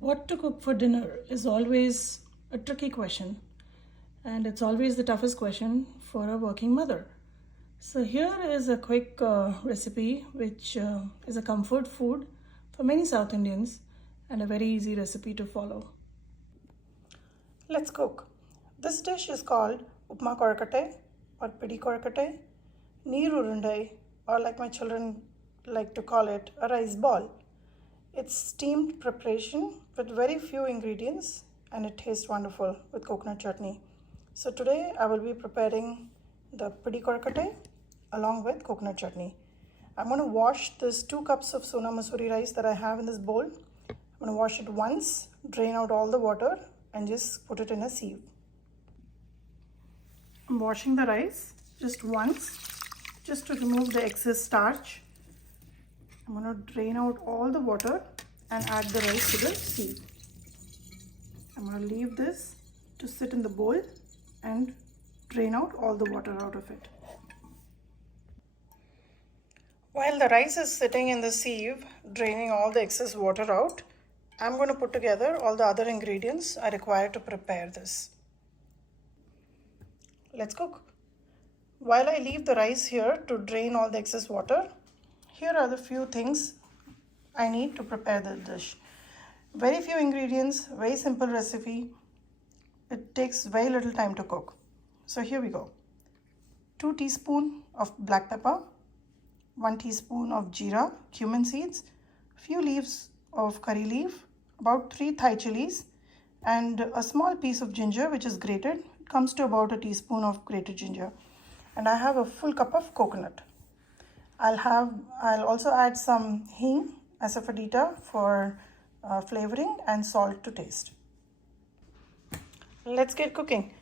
What to cook for dinner is always a tricky question, and it's always the toughest question for a working mother. So, here is a quick recipe which is a comfort food for many South Indians and a very easy recipe to follow. Let's cook. This dish is called Upma Kozhkattai or pidi Kozhkattai, neer urundai, or like my children like to call it, a rice ball. It's steamed preparation with very few ingredients and it tastes wonderful with coconut chutney. So today I will be preparing the pidi Kozhkattai along with coconut chutney. I'm going to wash this 2 cups of Sona Masuri rice that I have in this bowl. I'm going to wash it once, drain out all the water and just put it in a sieve. I'm washing the rice just once, just to remove the excess starch. I'm going to drain out all the water and add the rice to the sieve. I'm going to leave this to sit in the bowl and drain out all the water out of it. While the rice is sitting in the sieve, draining all the excess water out, I'm going to put together all the other ingredients I require to prepare this. Let's cook. While I leave the rice here to drain all the excess water, here are the few things I need to prepare the dish. Very few ingredients, very simple recipe. It takes very little time to cook. So here we go. 2 teaspoons of black pepper, 1 teaspoon of jeera, cumin seeds, few leaves of curry leaf, about 3 Thai chilies, and a small piece of ginger which is grated. It comes to about a teaspoon of grated ginger. And I have a full cup of coconut. I'll also add some hing as a fadita for flavoring and salt to taste. Let's get cooking.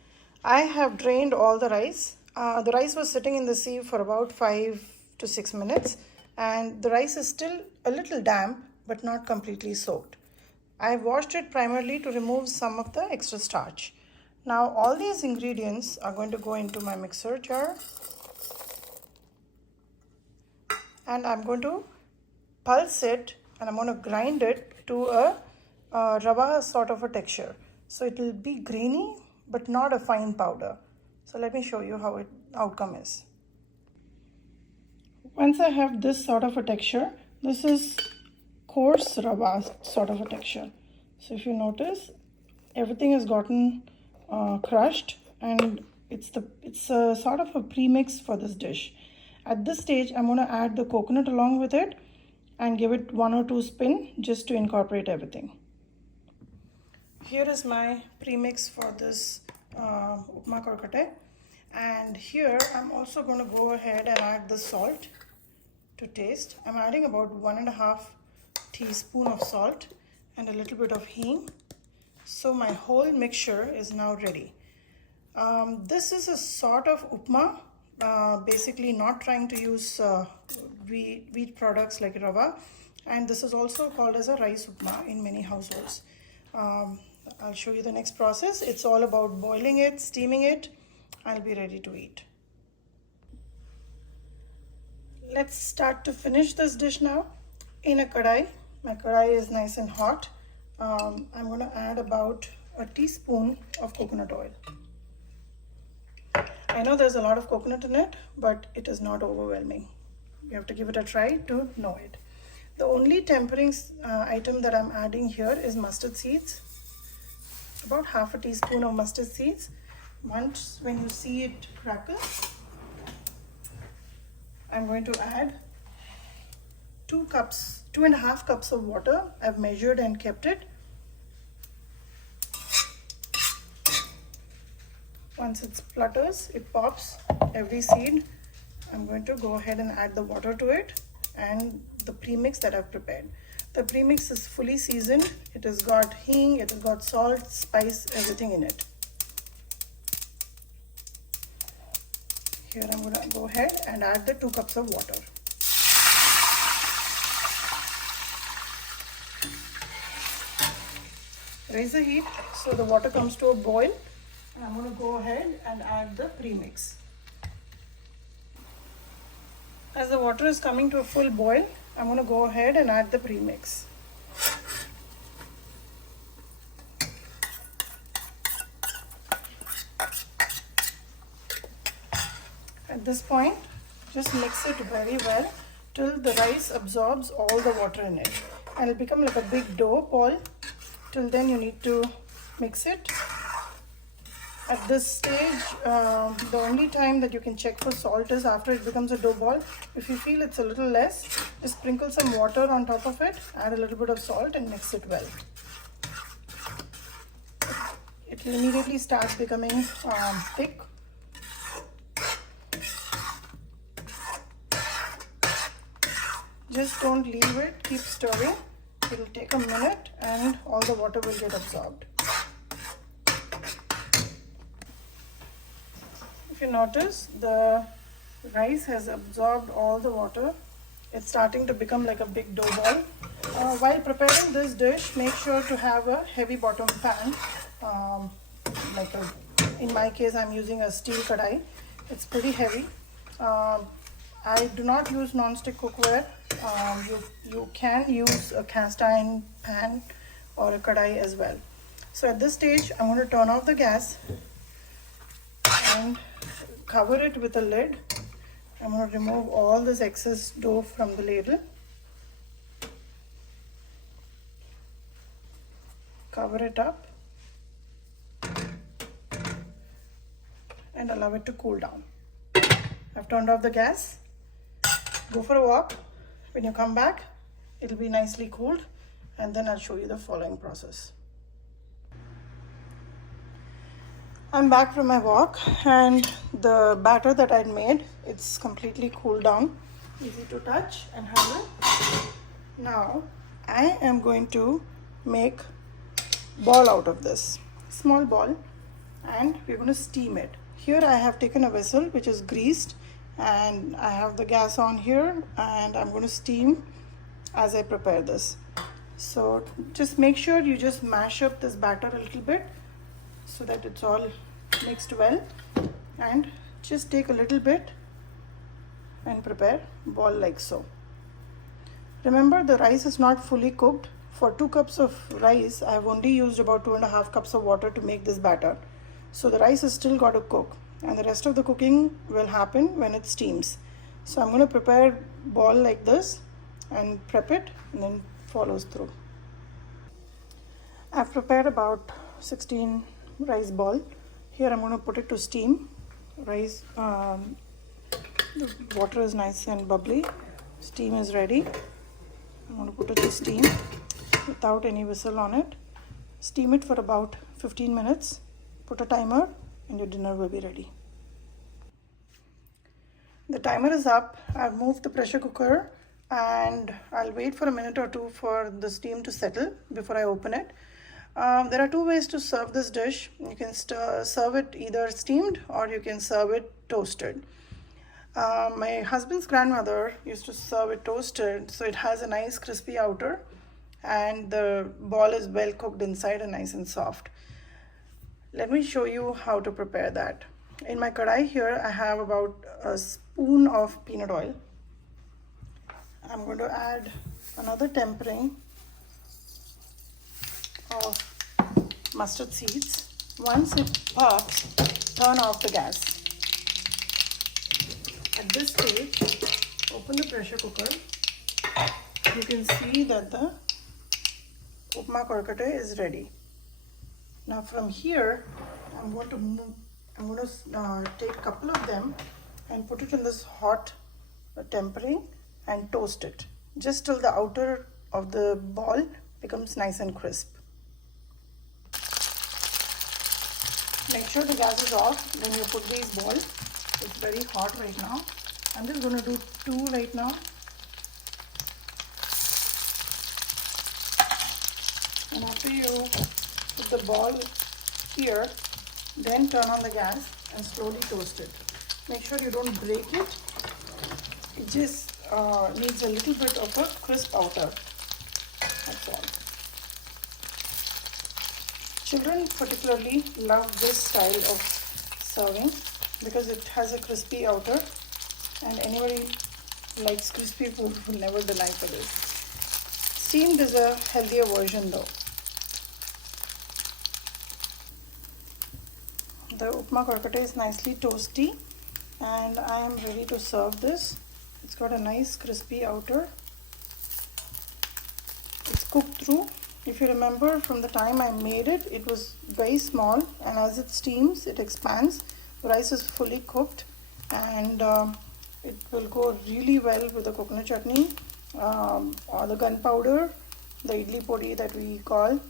I have drained all the rice. The rice was sitting in the sieve for about 5 to 6 minutes and the rice is still a little damp but not completely soaked. I washed it primarily to remove some of the extra starch. Now all these ingredients are going to go into my mixer jar. And I'm going to pulse it and I'm going to grind it to a rava sort of a texture. So it will be grainy but not a fine powder. So let me show you how the outcome is. Once I have this sort of a texture, this is coarse rava sort of a texture. So if you notice, everything has gotten crushed and it's a sort of a premix for this dish. At this stage, I'm going to add the coconut along with it and give it 1 or 2 spin just to incorporate everything. Here is my premix for this Upma Kozhkattai. And here I'm also going to go ahead and add the salt to taste. I'm adding about 1.5 teaspoon of salt and a little bit of hing. So my whole mixture is now ready. This is a sort of upma. Basically not trying to use wheat products like rava, and this is also called as a rice upma in many households. I'll show you the next process. It's all about boiling it, steaming it. I'll be ready to eat. Let's start to finish this dish now. In a kadai, my kadai is nice and hot. I'm going to add about a teaspoon of coconut oil. I know there's a lot of coconut in it, but it is not overwhelming. You have to give it a try to know it. The only tempering item that I'm adding here is mustard seeds. About half a teaspoon of mustard seeds. Once when you see it crackle, I'm going to add 2.5 cups of water. I've measured and kept it. Once it splutters, it pops every seed. I'm going to go ahead and add the water to it and the premix that I've prepared. The premix is fully seasoned. It has got hing, it has got salt, spice, everything in it. Here I'm going to go ahead and add the 2 cups of water. Raise the heat so the water comes to a boil. I'm going to go ahead and add the premix. As the water is coming to a full boil, I'm going to go ahead and add the premix. this point, just mix it very well till the rice absorbs all the water in it, and it'll become like a big dough ball. Till then you need to mix it. At this stage, the only time that you can check for salt is after it becomes a dough ball. If you feel it's a little less, just sprinkle some water on top of it, add a little bit of salt and mix it well. It will immediately start becoming thick. Just don't leave it, keep stirring. It will take a minute and all the water will get absorbed. If you notice, the rice has absorbed all the water. It's starting to become like a big dough ball. While preparing this dish, make sure to have a heavy bottom pan. In my case, I'm using a steel kadai. It's pretty heavy. I do not use non-stick cookware. You can use a cast iron pan or a kadai as well. So at this stage, I'm going to turn off the gas and cover it with a lid. I'm going to remove all this excess dough from the ladle. Cover it up and allow it to cool down. I've turned off the gas. Go for a walk. When you come back, it'll be nicely cooled, and then I'll show you the following process. I'm back from my walk, and the batter that I'd made, it's completely cooled down, easy to touch and handle. Now I am going to make ball out of this, small ball, and we're going to steam it. Here I have taken a vessel which is greased, and I have the gas on here, and I'm going to steam as I prepare this. So just make sure you just mash up this batter a little bit so that it's all mixed well, and just take a little bit and prepare ball like so. Remember, the rice is not fully cooked. For 2 cups of rice, I have only used about 2.5 cups of water to make this batter. So the rice is still got to cook, and the rest of the cooking will happen when it steams. So I'm going to prepare ball like this and prep it, and then follows through. I've prepared about 16 rice ball. Here I'm going to put it to steam. Rice, the water is nice and bubbly. Steam is ready. I'm going to put it to steam without any whistle on it. Steam it for about 15 minutes. Put a timer and your dinner will be ready. The timer is up. I've moved the pressure cooker, and I'll wait for a minute or two for the steam to settle before I open it. There are 2 ways to serve this dish. You can serve it either steamed or you can serve it toasted. My husband's grandmother used to serve it toasted, so it has a nice crispy outer and the ball is well cooked inside and nice and soft. Let me show you how to prepare that. In my kadai here, I have about a spoon of peanut oil. I'm going to add another tempering of mustard seeds. Once it pops, turn off the gas. At this stage, open the pressure cooker. You can see that the Upma Kozhkattai is ready. Now from here, I'm going to take a couple of them and put it in this hot tempering and toast it just till the outer of the ball becomes nice and crisp. Make sure the gas is off when you put these balls. It's very hot right now. I'm just going to do 2 right now. And after you put the ball here, then turn on the gas and slowly toast it. Make sure you don't break it. It just needs a little bit of a crisp outer. That's all. Children particularly love this style of serving because it has a crispy outer, and anybody who likes crispy food will never deny for this. Steamed is a healthier version though. The Upma Kozhkattai is nicely toasty, and I am ready to serve this. It's got a nice crispy outer. It's cooked through. If you remember from the time I made it, it was very small, and as it steams, it expands. The rice is fully cooked, and it will go really well with the coconut chutney or the gunpowder, the idli podi that we call.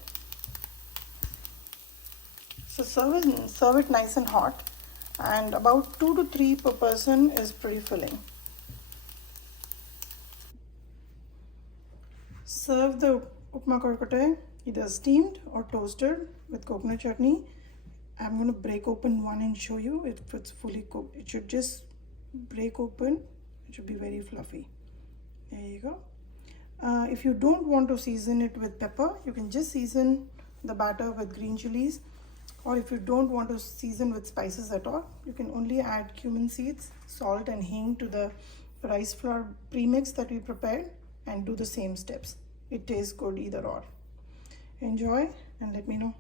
So serve it nice and hot, and about 2 to 3 per person is pretty filling. Serve the Upma Kozhkattai either steamed or toasted with coconut chutney. I'm going to break open one and show you if it's fully cooked. It should just break open. It should be very fluffy. There you go. If you don't want to season it with pepper, you can just season the batter with green chilies. Or if you don't want to season with spices at all, you can only add cumin seeds, salt and hing to the rice flour premix that we prepared and do the same steps. It tastes good either or. Enjoy and let me know.